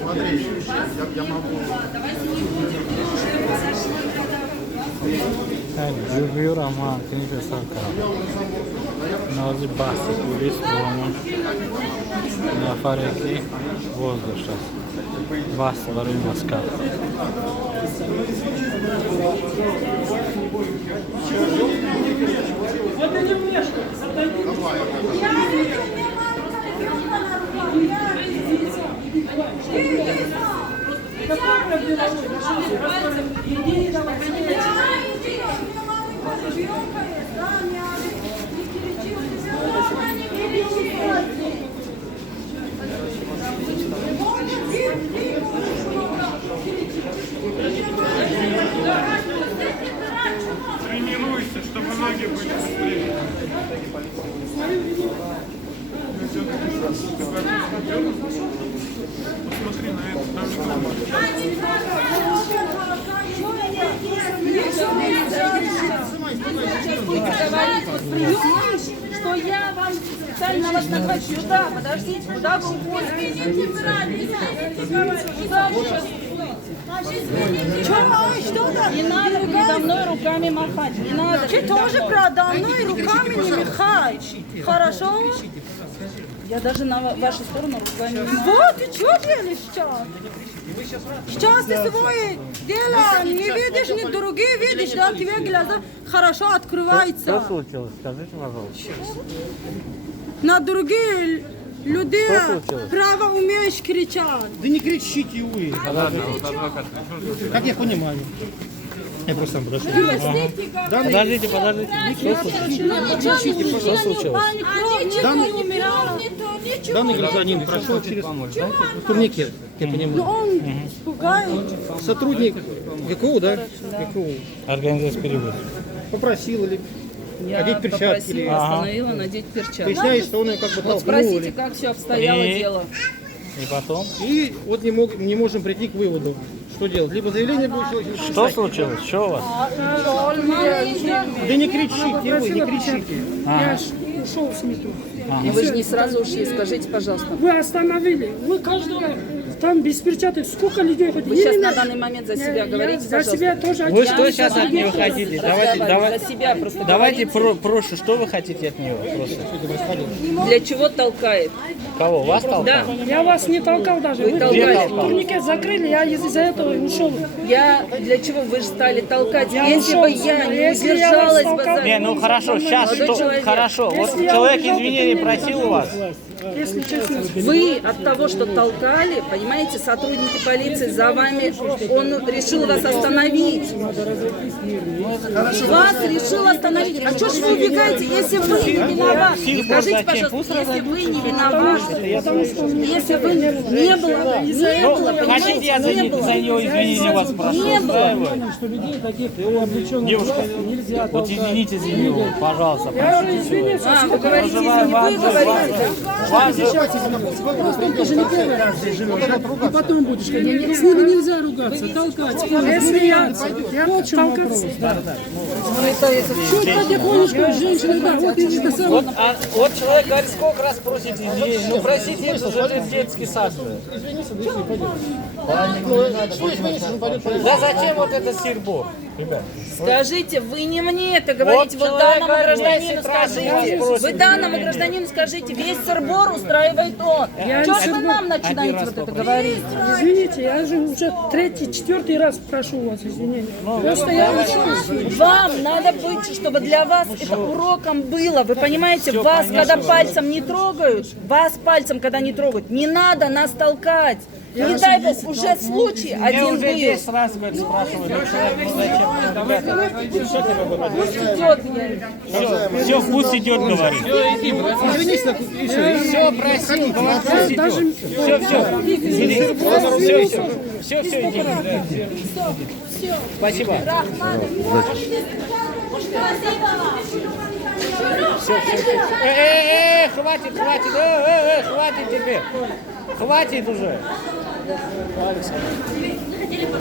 Смотри, я могу. Jürüyor ama kendisi sarkar. Nazi bastı polis bulunmuş. Nafareki воздуха. Bastı var bir maska. Тренируйся, чтобы ноги были быстрее. Посмотри на это, там что я вам специально вас нахвачу. Да, подождите, куда вы уходите? Куда вы сейчас? Что там? Не надо передо мной руками махать. Не надо. Ты тоже продо мной руками не махай. Хорошо? Я даже на вашу сторону руками не махаю. Вот, ты что делаешь сейчас? Сейчас ты свое дело не видишь, ни другие видишь, да, тебе глаза хорошо открываются. Что случилось? Скажите, пожалуйста. На другие людей право умеешь кричать. Да не кричите вы. Как я понимаю? Я просто сам подошел. Подождите. Что случилось? Данный гражданин прошел через турникет, я понимаю. Он испугает. Сотрудник ГКУ, да? ГКУ. Организация перевод. Попросил или Я одеть перчатки. попросила, остановила надеть перчатки. Выясняет, что он ее как бы Вот толкнул. спросите, или- как все обстояло И- дело. И потом? И вот не можем прийти к выводу, что делать. Либо заявление получилось, либо Что случилось? Что у вас? Да не кричите вы, не кричите. Я ушел с метро. И вы же не сразу ушли, скажите, пожалуйста. Вы остановили. Вы каждого там без перчаток. Сколько людей ходит? Вы сейчас на данный момент за себя говорите, За пожалуйста. себя тоже. Вы отвечаю. что сейчас от нее хотите? За себя просто Давайте говорите. проще, что вы хотите от нее? Просто. Для чего толкает? Кого? Вас толкал? Да, Я вас не толкал даже. Вы толкали. турникет закрыли, я из-за этого ушел. я для чего вы же стали толкать? Я Если ушел. бы я не Если я удержалась вас бы толкал, за... Не, ну хорошо, сейчас Молодой что? человек. Хорошо. Вот Если я человек убежал, извинений то ты просил у вас. Если честно. Вы от того, что толкали, понимаете, сотрудники полиции за вами, он решил вас остановить. Вас решил остановить. А что ж вы убегаете, если вы не виноваты? Скажите, пожалуйста, если вы не виноваты, если вы не было, Хотите, я понимаете, не было. за нее извинения вас прошу. Не было. Устраивает? Девушка, вот извините за него, пожалуйста, простите человека. А, вы говорите, если не вы говорите, Вас же- Ты же не первый раз здесь живешь. И потом будешь. С ними нельзя ругаться, толкать. Если я толкаться. Чуть потихонечку, женщина, да, вот и это самое. Вот человек говорит, сколько раз просит извинения. Ну просите, это же детский сад. Да зачем вот это сирбор, ребят? скажите, вы не мне это говорите, Вот вот данному человек гражданину 10 раз скажите. просит Вы данному гражданину скажите, весь сырбор устраивает он. Чего ж вы нам начинаете раз вот это попросил. говорить? Извините, я же уже третий, четвертый раз прошу у вас извинения. Просто я учусь. Вам надо быть, чтобы для вас это уроком было. Вы понимаете, вас, когда пальцем не трогают, вас пальцем, когда не трогают, не надо нас толкать. Не дай бог, уже случай Я один уже был. 10 раз говорит, спрашиваю, ну человек, ну зачем? Ребята, Пусть идет. все, пусть идет, говорит. Извинись, и все. Все, просил, говорит, пусть идет. Все, иди. Спасибо. Все. Хватит, хватит тебе. Хватит уже.